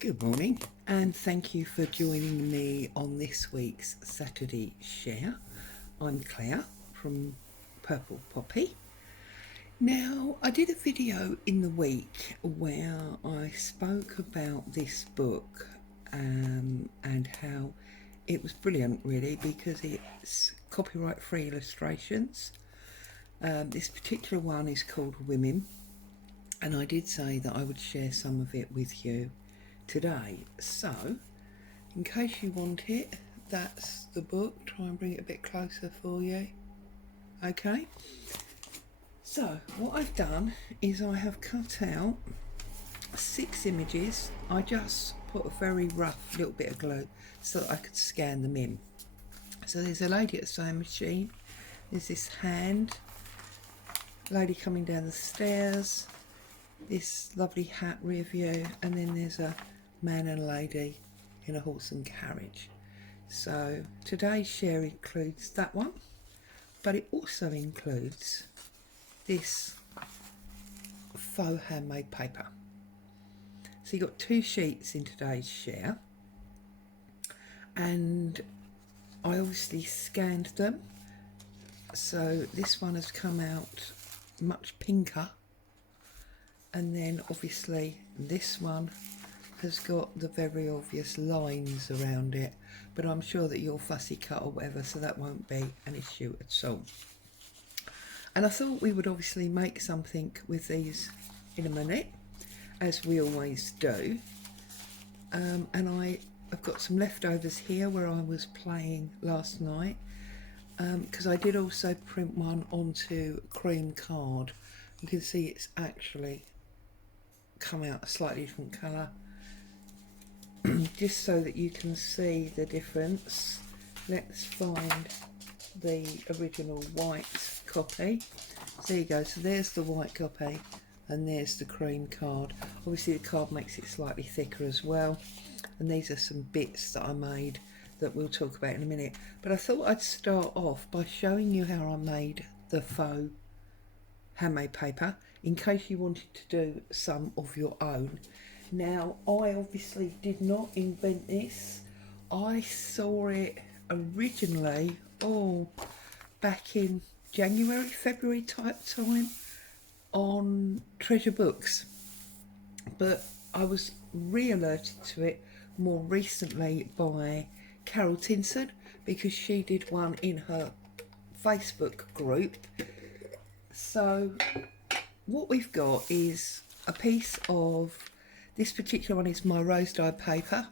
Good morning, and thank you for joining me on this week's Saturday Share. I'm Claire from Purple Poppy. Now, I did a video in the week where I spoke about this book and how it was brilliant, really, because it's copyright free illustrations. This particular one is called Women, and I did say that I would share some of it with you today. So, in case you want it, that's the book. Try and bring it a bit closer for you. Okay. So, what I've done is I have cut out 6 images. I just put a very rough little bit of glue so that I could scan them in. So there's a lady at the sewing machine. There's this hand, lady coming down the stairs, this lovely hat rear view, and then there's a man and a lady in a horse and carriage. So today's share includes that one, but it also includes this faux handmade paper. So you've got 2 sheets in today's share, and I obviously scanned them. So this one has come out much pinker, and then obviously this one has got the very obvious lines around it, but I'm sure that you're fussy cut or whatever, so that won't be an issue at all. And I thought we would obviously make something with these in a minute, as we always do. And I have got some leftovers here where I was playing last night, because I did also print one onto cream card. You can see it's actually come out a slightly different colour, just so that you can see the difference. Let's find the original white copy. So there you go, so there's the white copy and there's the cream card. Obviously the card makes it slightly thicker as well, and these are some bits that I made that we'll talk about in a minute. But I thought I'd start off by showing you how I made the faux handmade paper, in case you wanted to do some of your own. Now, I obviously did not invent this. I saw it originally, back in January, February type time on Treasure Books. But I was re-alerted to it more recently by Carol Tinson, because she did one in her Facebook group. So what we've got is a piece of, this particular one is my rose dyed paper.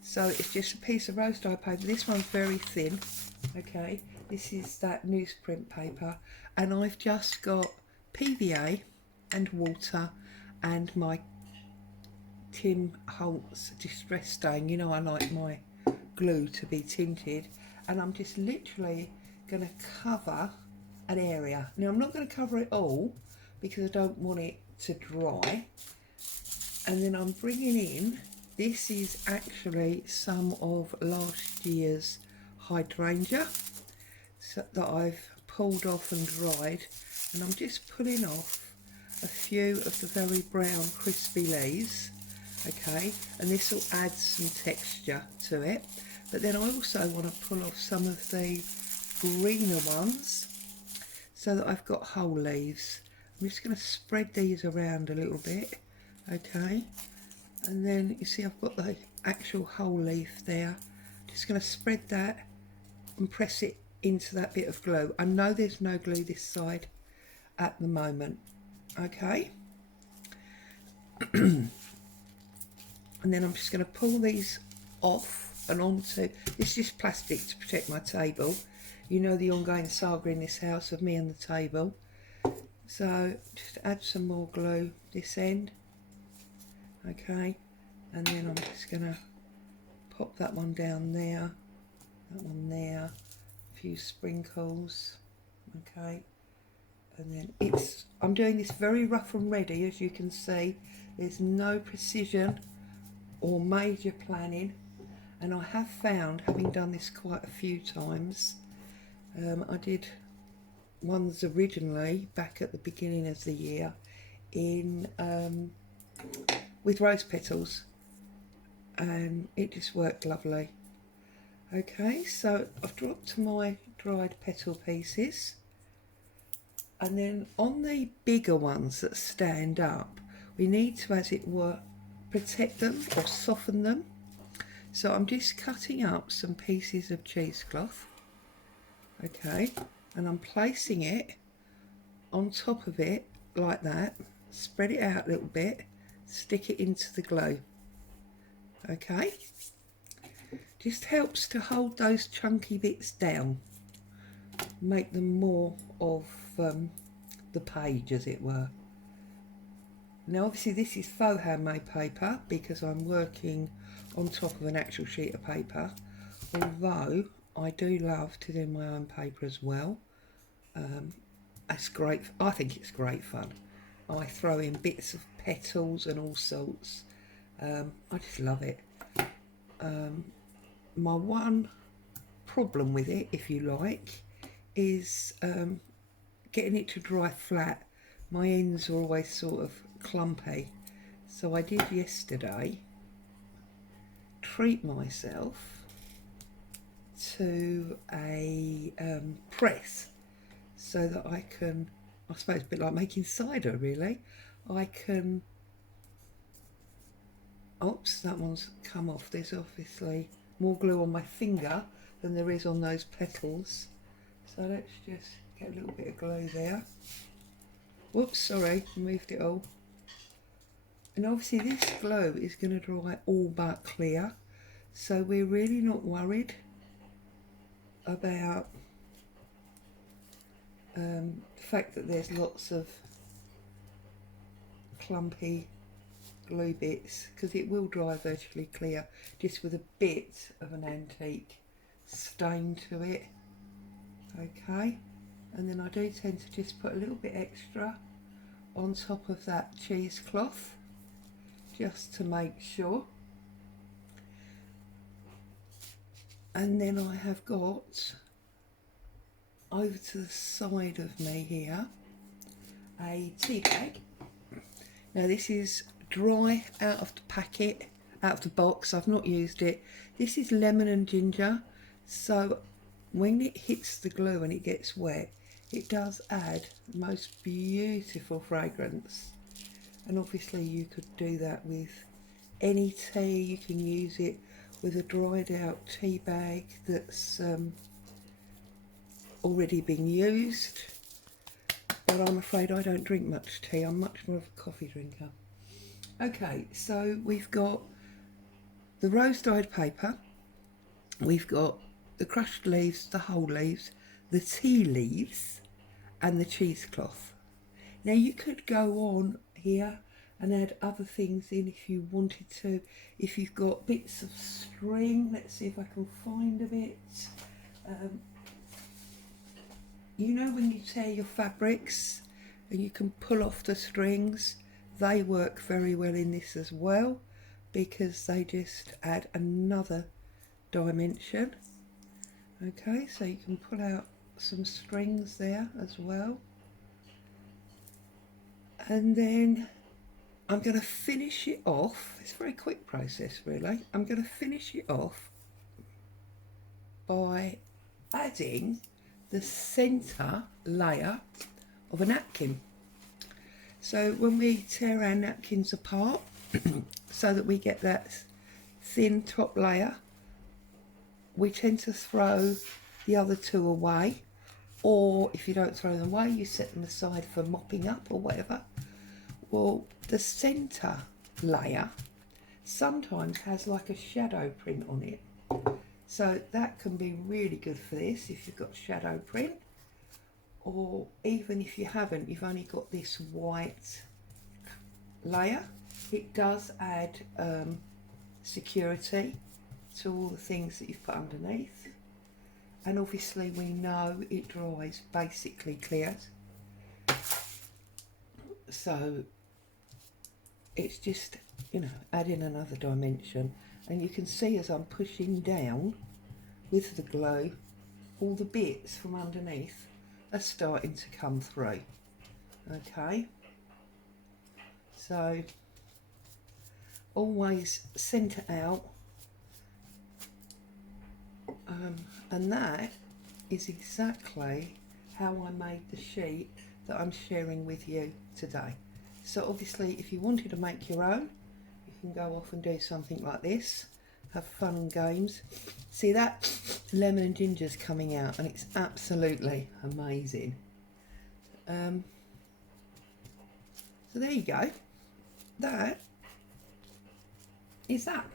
So it's just a piece of rose dyed paper. This one's very thin, okay. This is that newsprint paper, and I've just got PVA and water and my Tim Holtz distress stain. You know, I like my glue to be tinted, and I'm just literally going to cover an area. Now, I'm not going to cover it all because I don't want it to dry. And then I'm bringing in, this is actually some of last year's hydrangea that I've pulled off and dried, and I'm just pulling off a few of the very brown crispy leaves, okay, and this will add some texture to it. But then I also want to pull off some of the greener ones so that I've got whole leaves. I'm just going to spread these around a little bit, okay, and then you see I've got the actual whole leaf there. Just going to spread that and press it into that bit of glue. I know there's no glue this side at the moment, okay. And then I'm just going to pull these off and onto, this is just plastic to protect my table. You know the ongoing saga in this house of me and the table. So just add some more glue this end, okay, and then I'm just going to pop that one down there, that one there, a few sprinkles, okay, and then I'm doing this very rough and ready, as you can see. There's no precision or major planning, and I have found, having done this quite a few times, I did ones originally back at the beginning of the year in with rose petals, and it just worked lovely. Okay, so I've dropped my dried petal pieces, and then on the bigger ones that stand up, we need to, as it were, protect them or soften them. So I'm just cutting up some pieces of cheesecloth, okay, and I'm placing it on top of it like that, spread it out a little bit, stick it into the glue, okay. Just helps to hold those chunky bits down, make them more of the page, as it were. Now obviously this is faux handmade paper because I'm working on top of an actual sheet of paper, although I do love to do my own paper as well. It's great, I think it's great fun. I throw in bits of petals and all sorts. I just love it. My one problem with it, if you like, is getting it to dry flat. My ends are always sort of clumpy, so I did yesterday treat myself to a press so that I can, I suppose a bit like making cider really, I can, oops, that one's come off. There's obviously more glue on my finger than there is on those petals, so let's just get a little bit of glue there. Whoops, sorry, moved it all. And obviously this glue is going to dry all but clear, so we're really not worried about the fact that there's lots of clumpy glue bits, because it will dry virtually clear just with a bit of an antique stain to it. Okay, and then I do tend to just put a little bit extra on top of that cheesecloth just to make sure. And then I have got over to the side of me here a tea bag. Now this is dry out of the packet, out of the box. I've not used it. This is lemon and ginger, so when it hits the glue and it gets wet, it does add the most beautiful fragrance. And obviously you could do that with any tea. You can use it with a dried out tea bag that's already been used, but I'm afraid I don't drink much tea. I'm much more of a coffee drinker. Okay, so we've got the rose dyed paper, we've got the crushed leaves, the whole leaves, the tea leaves and the cheesecloth. Now you could go on here and add other things in if you wanted to. If you've got bits of string, let's see if I can find a bit. You know when you tear your fabrics and you can pull off the strings, they work very well in this as well because they just add another dimension. Okay, so you can pull out some strings there as well. And then I'm going to finish it off. It's a very quick process really. I'm going to finish it off by adding the centre layer of a napkin. So when we tear our napkins apart so that we get that thin top layer, we tend to throw the other two away, or if you don't throw them away, you set them aside for mopping up or whatever. Well, the centre layer sometimes has like a shadow print on it, so that can be really good for this if you've got shadow print, or even if you haven't, you've only got this white layer. It does add security to all the things that you've put underneath, and obviously we know it dries basically clear, so it's just, you know, adding another dimension. And you can see as I'm pushing down with the glue, all the bits from underneath are starting to come through. Okay, so always centre out, and that is exactly how I made the sheet that I'm sharing with you today. So obviously if you wanted to make your own, you can go off and do something like this, have fun and games. See that lemon and ginger's coming out and it's absolutely amazing. So there you go, that is that.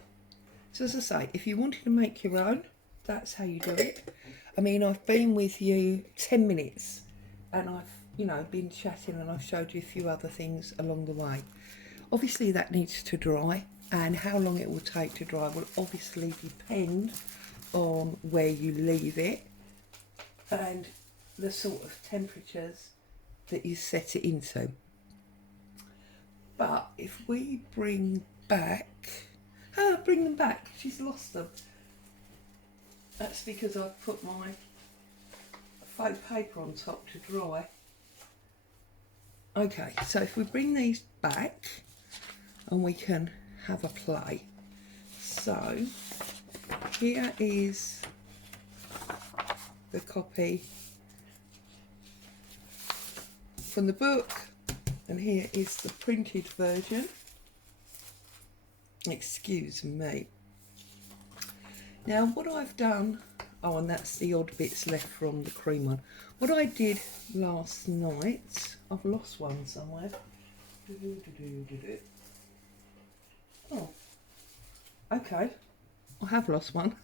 So as I say, if you wanted to make your own, that's how you do it. I mean, I've been with you 10 minutes and I've, you know, been chatting and I've showed you a few other things along the way. Obviously that needs to dry, and how long it will take to dry will obviously depend on where you leave it and the sort of temperatures that you set it into. But if we bring them back, she's lost them. That's because I've put my faux paper on top to dry. Okay, so if we bring these back and we can have a play. So here is the copy from the book, and here is the printed version. Excuse me. Now what I've done, oh, and that's the odd bits left from the cream one. What I did last night, I've lost one somewhere. Oh, okay, I have lost one.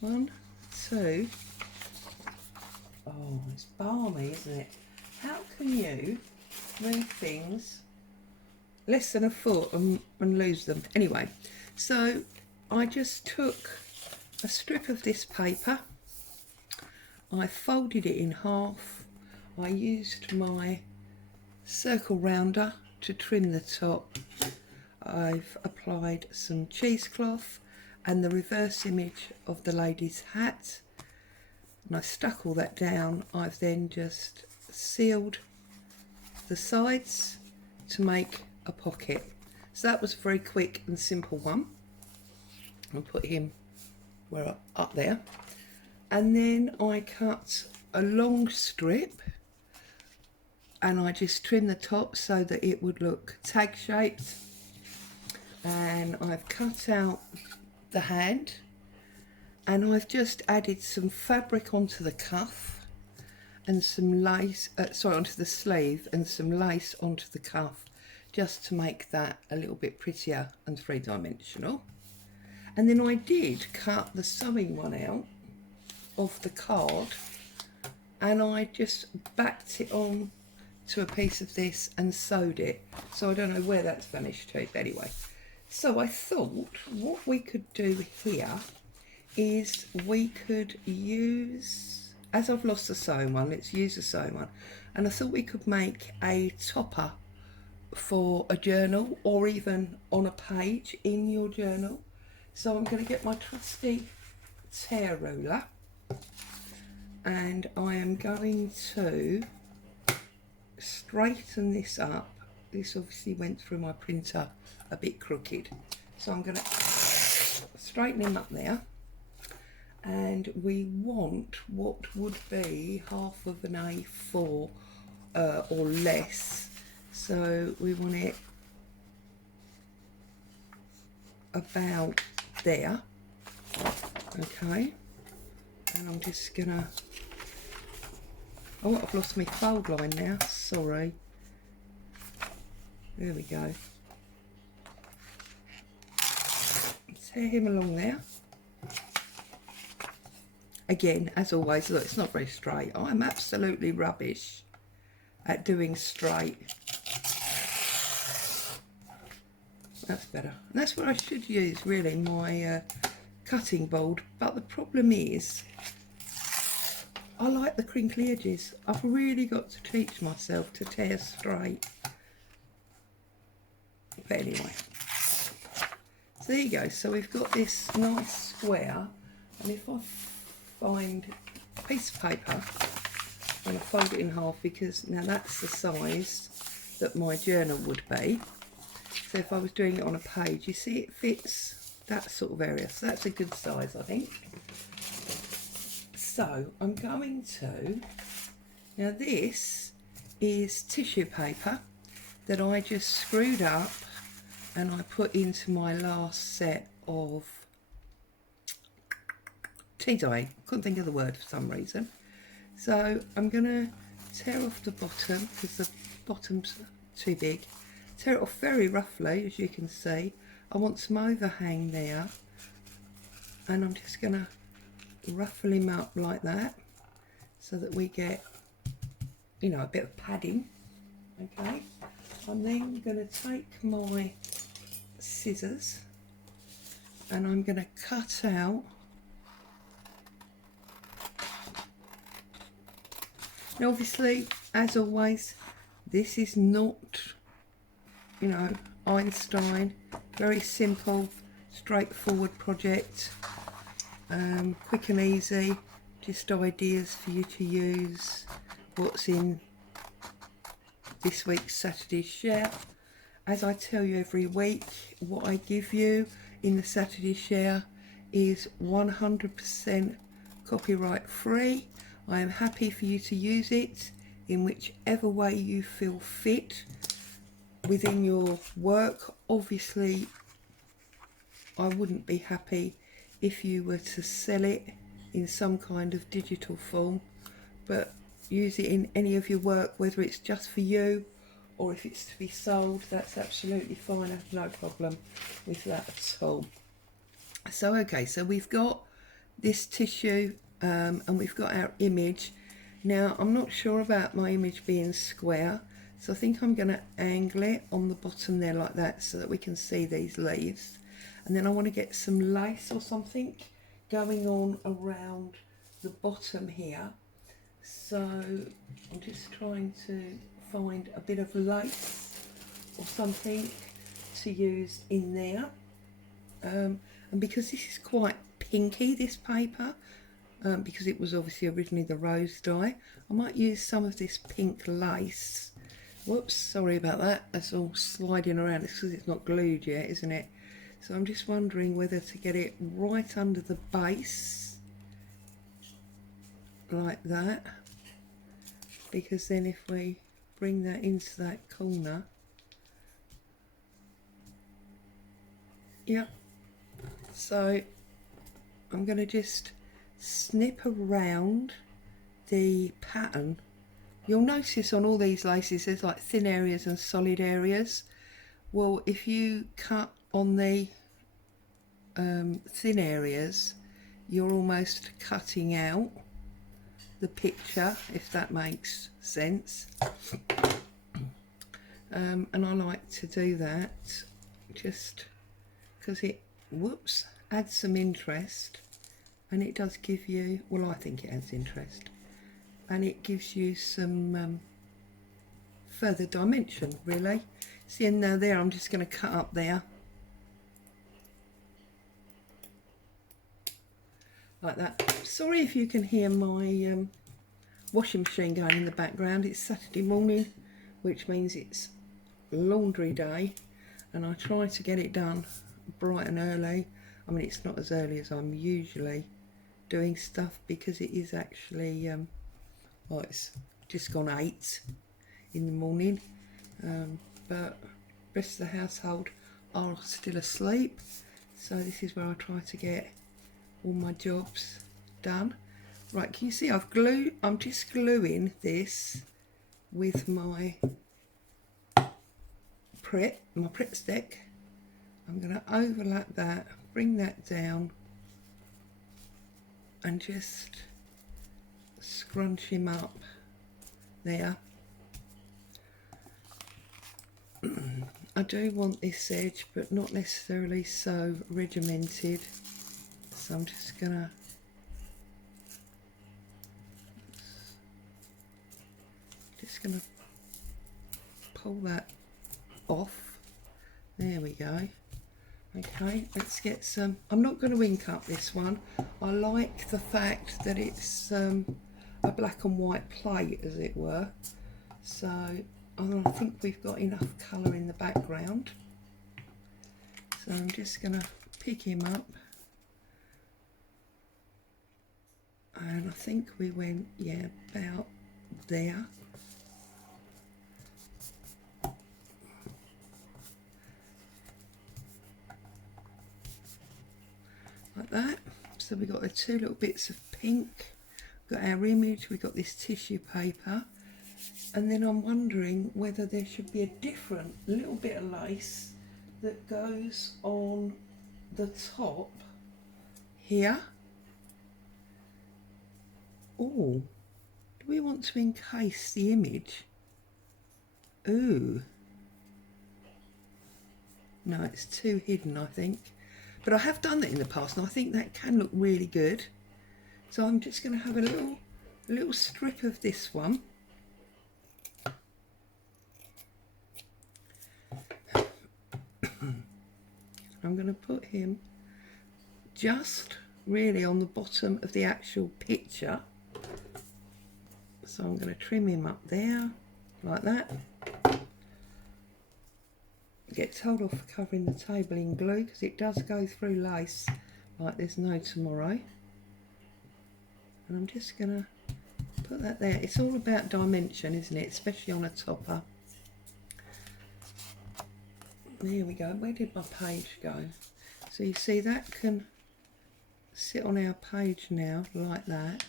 1, 2. Oh, it's balmy, isn't it? How can you move things less than a foot and lose them? Anyway, so I just took a strip of this paper, I folded it in half, I used my circle rounder to trim the top, I've applied some cheesecloth and the reverse image of the lady's hat, and I stuck all that down. I've then just sealed the sides to make a pocket. So that was a very quick and simple one. I'll put him up there, and then I cut a long strip and I just trimmed the top so that it would look tag shaped, and I've cut out the hand, and I've just added some fabric onto the cuff and some lace, onto the sleeve, and some lace onto the cuff, just to make that a little bit prettier and three-dimensional. And then I did cut the sewing one out of the card, and I just backed it on to a piece of this and sewed it. So I don't know where that's vanished to, but anyway. So I thought what we could do here is we could use, as I've lost the sewing one, let's use the sewing one. And I thought we could make a topper for a journal, or even on a page in your journal. So I'm going to get my trusty tear ruler, and I am going to straighten this up. This obviously went through my printer a bit crooked, so I'm going to straighten him up there, and we want what would be half of an A4 or less, so we want it about there. Okay, and I'm just gonna, oh, I've lost my fold line now, sorry. There we go. Tear him along there. Again, as always, look, it's not very straight. I'm absolutely rubbish at doing straight. That's better. And that's what I should use, really, my cutting board. But the problem is, I like the crinkly edges. I've really got to teach myself to tear straight. But anyway, so there you go. So we've got this nice square, and if I find a piece of paper, I'm going to fold it in half, because now that's the size that my journal would be. So if I was doing it on a page, you see it fits that sort of area. So that's a good size, I think. So I'm going to, now this is tissue paper that I just screwed up and I put into my last set of tea dye. Couldn't think of the word for some reason. So I'm going to tear off the bottom because the bottom's too big. Tear it off very roughly, as you can see. I want some overhang there, and I'm just going to ruffle him up like that so that we get, you know, a bit of padding. Okay, I'm then going to take my scissors and I'm going to cut out. Now obviously, as always, this is not, you know, Einstein. Very simple, straightforward project, quick and easy, just ideas for you to use. What's in this week's Saturday share. As I tell you every week, what I give you in the Saturday share is 100% copyright free. I am happy for you to use it in whichever way you feel fit within your work. Obviously, I wouldn't be happy if you were to sell it in some kind of digital form, but use it in any of your work, whether it's just for you or if it's to be sold. That's absolutely fine. I have no problem with that at all. So okay, so we've got this tissue and we've got our image. Now I'm not sure about my image being square, so I think I'm going to angle it on the bottom there like that so that we can see these leaves. And then I want to get some lace or something going on around the bottom here. So I'm just trying to find a bit of lace or something to use in there. And because this is quite pinky, this paper, because it was obviously originally the rose dye, I might use some of this pink lace. Whoops, sorry about that. That's all sliding around. It's because it's not glued yet, isn't it? So I'm just wondering whether to get it right under the base, like that, because then if we bring that into that corner, yeah, so I'm going to just snip around the pattern. You'll notice on all these laces there's like thin areas and solid areas. Well, if you cut on the thin areas, you're almost cutting out the picture, if that makes sense. And I like to do that just because it, whoops, adds some interest, and it does give you, well, I think it adds interest, and it gives you some further dimension, really. See, and now there I'm just going to cut up there like that. Sorry if you can hear my washing machine going in the background. It's Saturday morning, which means it's laundry day, and I try to get it done bright and early. I mean, it's not as early as I'm usually doing stuff because it is actually well, it's just gone 8 in the morning, but the rest of the household are still asleep, so this is where I try to get all my jobs done. Right, can you see I'm just gluing this with my Pritt stick. I'm going to overlap that, bring that down, and just scrunch him up there. I do want this edge, but not necessarily so regimented, so I'm just gonna pull that off. There we go. Okay, let's get some. I'm not going to ink up this one. I like the fact that it's a black and white plate, as it were, so I think we've got enough colour in the background. So I'm just going to pick him up, and I think we went, yeah, about there. Like that. So we've got the two little bits of pink, got our image, we've got this tissue paper, and then I'm wondering whether there should be a different little bit of lace that goes on the top here. Oh, do we want to encase the image? Ooh. No, it's too hidden, I think. But I have done that in the past, and I think that can look really good. So I'm just going to have a little strip of this one. I'm going to put him just really on the bottom of the actual picture. So I'm going to trim him up there, like that. Get told off for covering the table in glue, because it does go through lace like there's no tomorrow. And I'm just going to put that there. It's all about dimension, isn't it? Especially on a topper. There we go. Where did my page go? So you see that can sit on our page now like that.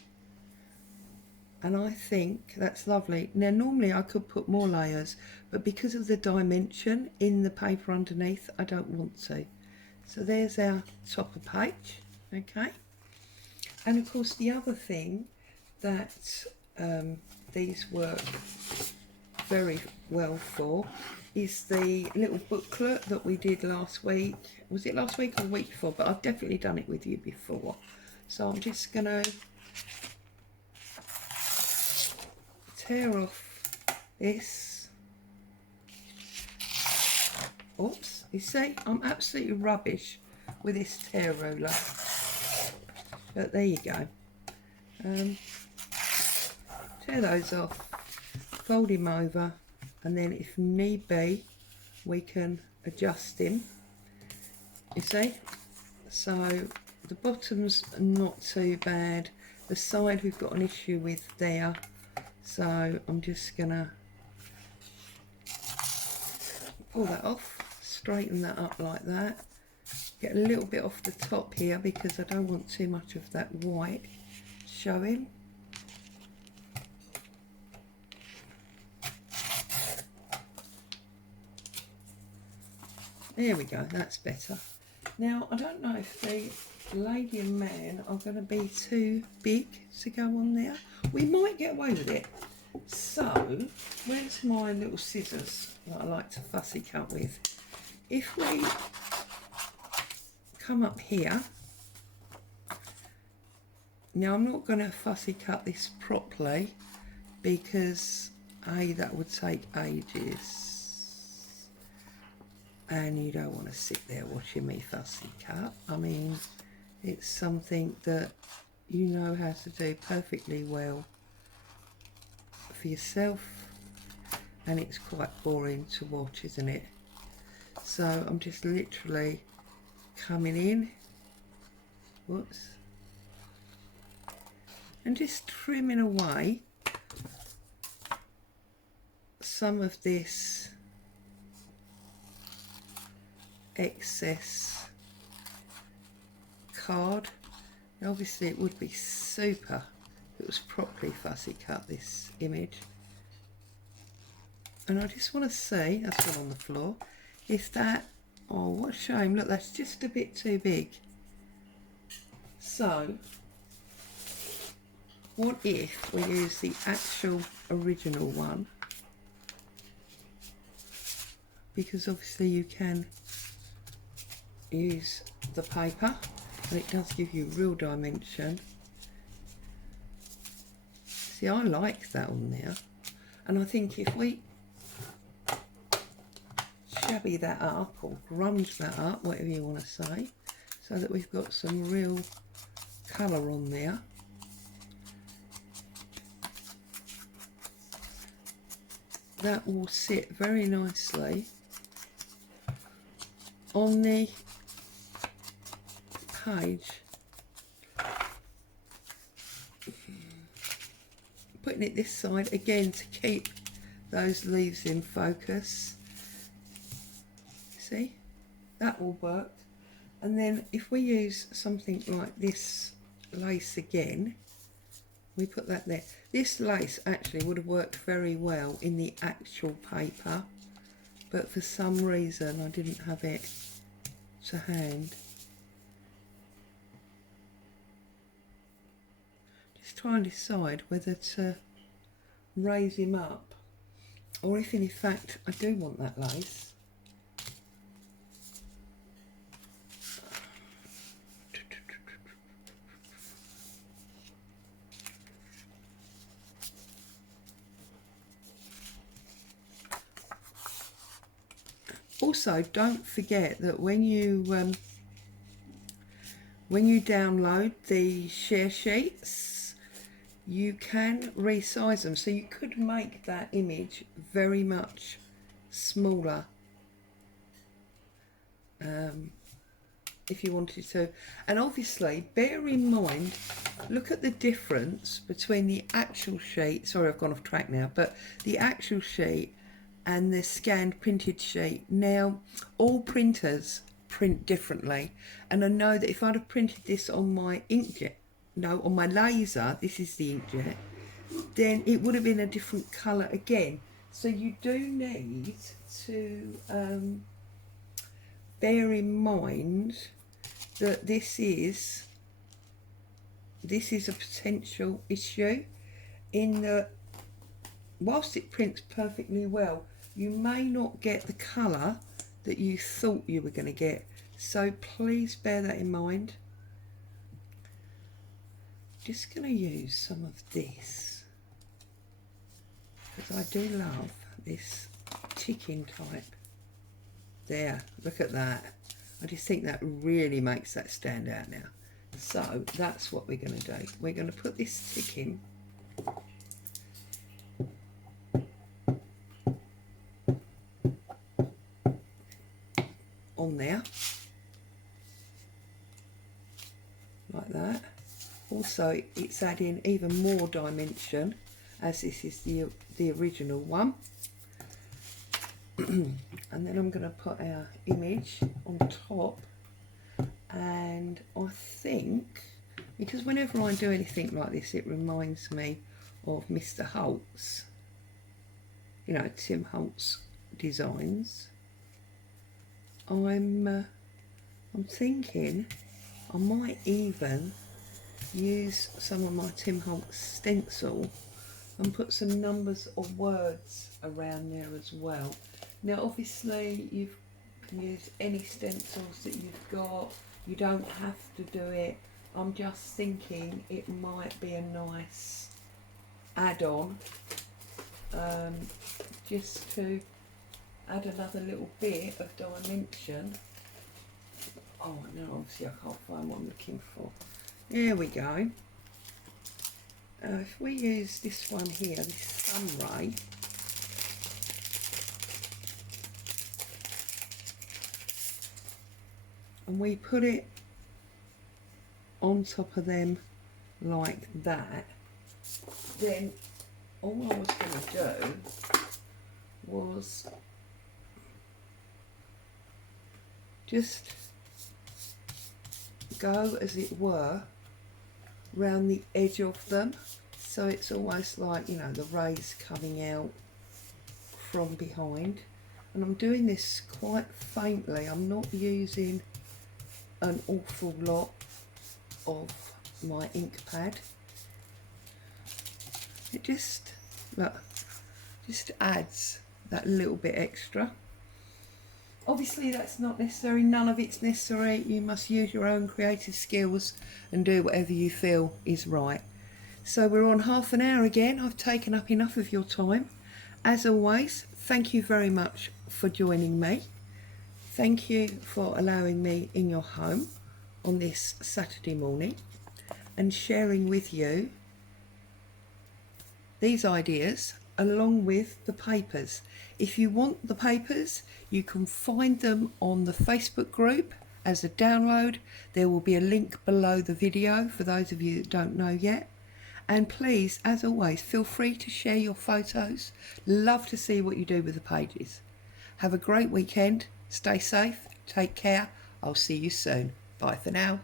And I think that's lovely. Now normally I could put more layers, but because of the dimension in the paper underneath, I don't want to. So there's our topper page, okay? And of course the other thing that these work very well for is the little booklet that we did last week. Was it last week or the week before? But I've definitely done it with you before. So I'm just going to tear off this. Oops, you see, I'm absolutely rubbish with this tear ruler. But there you go. Tear those off, fold him over, and then if need be, we can adjust him. You see? So the bottom's not too bad. The side we've got an issue with there. So I'm just gonna pull that off, straighten that up like that. Get a little bit off the top here because I don't want too much of that white showing. There we go, that's better. Now I don't know if the lady and man are going to be too big to go on there. We might get away with it. So where's my little scissors that I like to fussy cut with? If we come up here, now I'm not going to fussy cut this properly because that would take ages and you don't want to sit there watching me fussy cut. I mean, it's something that you know how to do perfectly well for yourself, and it's quite boring to watch, isn't it? So I'm just literally coming in, whoops, and just trimming away some of this excess card. Now obviously it would be super if it was properly fussy cut, this image. And I just want to see, that's one on the floor, is that, oh what a shame, look, that's just a bit too big. So what if we use the actual original one, because obviously you can use the paper and it does give you real dimension. See, I like that on there, and I think if we shabby that up or grunge that up, whatever you want to say, so that we've got some real colour on there, that will sit very nicely on the page, putting it this side again to keep those leaves in focus. See, that will work. And then if we use something like this lace again, we put that there. This lace actually would have worked very well in the actual paper, but for some reason I didn't have it to hand. Just try and decide whether to raise him up, or if in fact I do want that lace. Also, don't forget that when you download the share sheets, you can resize them, so you could make that image very much smaller if you wanted to. And obviously, bear in mind, look at the difference between the actual sheet. Sorry, I've gone off track now, but the actual sheet and the scanned printed sheet. Now, all printers print differently, and I know that if I'd have printed this on my inkjet, no, on my laser, this is the inkjet, then it would have been a different colour again. So you do need to bear in mind that this is a potential issue, in that whilst it prints perfectly well, you may not get the colour that you thought you were going to get. So please bear that in mind. Just going to use some of this, because I do love this ticking type. There, look at that. I just think that really makes that stand out now. So that's what we're going to do. We're going to put this ticking on there, like that. Also, it's adding even more dimension, as this is the original one. And then I'm going to put our image on top, and I think, because whenever I do anything like this, it reminds me of Mr. Holt's, you know, Tim Holt's designs. I'm thinking I might even use some of my Tim Holt's stencil and put some numbers or words around there as well. Now obviously you can use any stencils that you've got, you don't have to do it. I'm just thinking it might be a nice add-on, just to add another little bit of dimension. Oh no, obviously I can't find what I'm looking for. There we go. If we use this one here, this sun ray, and we put it on top of them like that, then all I was going to do was just go, as it were, round the edge of them, so it's almost like, you know, the rays coming out from behind. And I'm doing this quite faintly. I'm not using an awful lot of my ink pad. It just, look, just adds that little bit extra. Obviously that's not necessary, none of it's necessary. You must use your own creative skills and do whatever you feel is right. So we're on half an hour again. I've taken up enough of your time. As always, thank you very much for joining me. Thank you for allowing me in your home on this Saturday morning and sharing with you these ideas along with the papers. If you want the papers, you can find them on the Facebook group as a download. There will be a link below the video for those of you that don't know yet. And please, as always, feel free to share your photos. Love to see what you do with the pages. Have a great weekend. Stay safe. Take care. I'll see you soon. Bye for now.